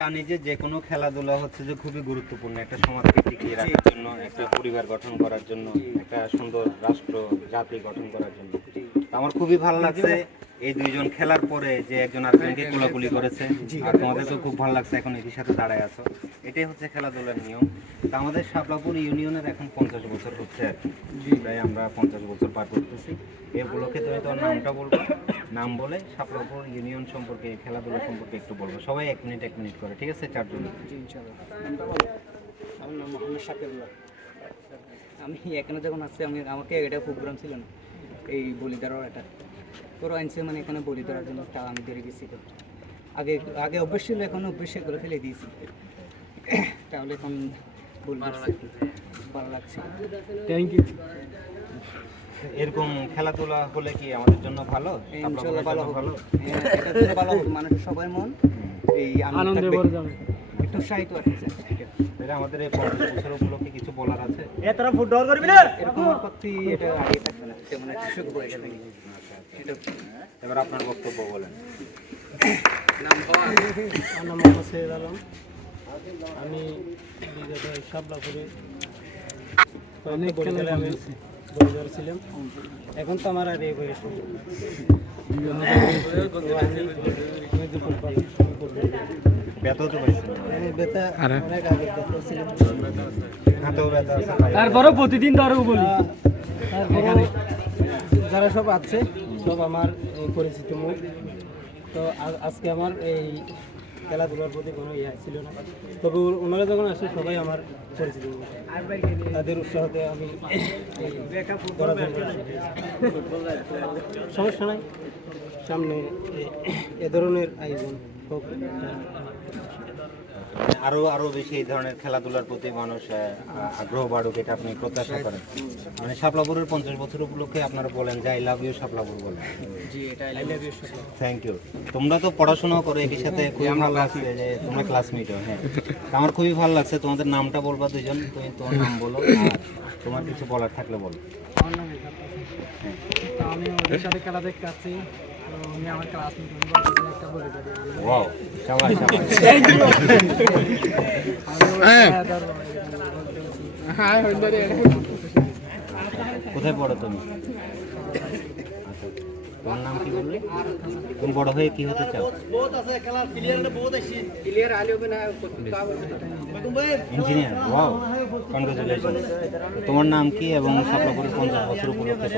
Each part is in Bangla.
জানি যে যে কোনো খেলাধুলা হচ্ছে যে খুবই গুরুত্বপূর্ণ একটা সমাজকে টিকিয়ে রাখার জন্য একটা পরিবার গঠন করার জন্য একটা সুন্দর রাষ্ট্র জাতি গঠন করার জন্য। আমার খুবই ভালো লাগছে এই দুইজন খেলার পরে যে একজন আরেকজনকে কোলাকুলি করেছে আর তোমাদের তো খুব ভালো লাগছে এখন এটির সাথে দাঁড়ায় আছো। এটাই হচ্ছে খেলাধুলার নিয়ম। তা আমাদের শাপলাপুর ইউনিয়নের এখন পঞ্চাশ বছর হচ্ছে আর কি। প্রায় আমরা পঞ্চাশ বছর পার করতেছি। এই উপলক্ষে তুমি তোমার নামটা বলব নাম বলে শাপলাপুর ইউনিয়ন সম্পর্কে খেলাধুলা সম্পর্কে একটু বলব। সবাই এক মিনিট এক মিনিট করে ঠিক আছে? চারজন। আমার নাম মোহাম্মদ শাকিরুল্লাহ আমি এখানে যখন আসছি আমি আমাকে এটা প্রোগ্রাম ছিল না এই বলি দেওয়ার এটা পুরো আনছে মানে এখানে বলি দেওয়ার জন্য তা আমি দেরি গেছি তো। আগে আগে অভ্যেস ছিল এখন অভ্যেস করে ফেলে দিয়েছি। তাহলে এখন ভালো লাগছে। থ্যাংক ইউ এরকম খেলাধুলা হলে কি আমাদের জন্য ভালো? ইনশাআল্লাহ ভালো আপনাদের হ্যাঁ, এটা ভালো মানুষের সবার মন। এই আনন্দে ভরে যাবে। একটু উৎসাহিত আর কি তাহলে আমাদের এই পঞ্চাশ বছর উপলক্ষে কিছু বলার আছে? এরকম আর করতে এটা আগে থাকবে না হয়ে গেলে এবার আপনার বক্তব্য বলেন। আমার নাম মোহাম্মদ সৈয়দ আলম। আমি বিগত শাপলাপুরে অনেক খেলায় আমি বড় ছিলাম। এখন তো আমার আর এই বয়স তারপরেও প্রতিদিন ধরে বলি। এখানে যারা সব আছে সব আমার পরিচিত মুখ। তো আজকে আমার এই খেলাধুলার প্রতি কোনো ইয়া ছিল না। তবে ওনারা যখন আসে সবাই আমার পরিচিত তাদের উৎসাহতে আমি। সমস্যা নাই। সামনে এ- এ ধরনের আয়োজন। হোক আরও আরও বেশি এই ধরনের খেলাধুলার প্রতি মানুষ আগ্রহ বাড়ুক এটা আপনি প্রত্যাশা করেন। মানে শাপলাপুরের পঞ্চাশ বছর উপলক্ষে আপনারা বলেন যে আই লাভ ইউ শাপলাপুর বলেন। থ্যাংক ইউ তোমরা তো পড়াশোনাও করো একই সাথে খুবই ভালো লাগছে যে তোমরা ক্লাসমেটও হ্যাঁ। আমার খুবই ভালো লাগছে তোমাদের নামটা বলবা দুজন তুমি তোমার নাম বলো আর তোমার কিছু বলার থাকলে বলো। তো আমি ওদের সাথে খেলা দেখতে কোথায় পড়ো তুমি আচ্ছা, তোমার নাম কি বললে তুমি বড় হয়ে কি হতে চাও ইঞ্জিনিয়ার ওয়াও কনগ্রাচুলেশন তোমার নাম কি এবং শাপলাপুরের পঞ্চাশ বছর উপলক্ষে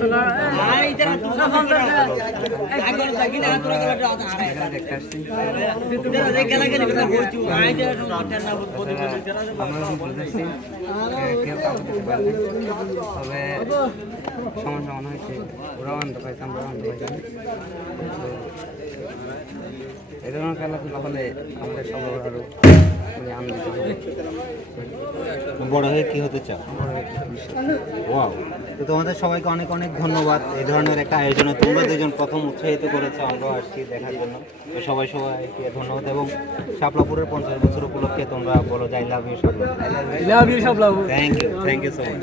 তোমার তবে সমস্যা মনে হয়েছে ওরাও আনতে পাইছে আমরা আনতে ধরনের খেলাধুলা হলে আমাদের সবার আরও মানে আনন্দিত বড় হয়ে কি হতে চাও? ওয়াও। তো তোমাদের সবাইকে অনেক অনেক ধন্যবাদ। এই ধরনের একটা আয়োজনে তোমরা দুজন প্রথম উৎসাহিত করেছ আমরাও আসছি দেখার জন্য। তো সবাই সবাইকে ধন্যবাদ এবং শাপলাপুরের পঞ্চাশ বছর উপলক্ষে তোমরা বলো যাই love you Shaplapur. Thank you thank you so much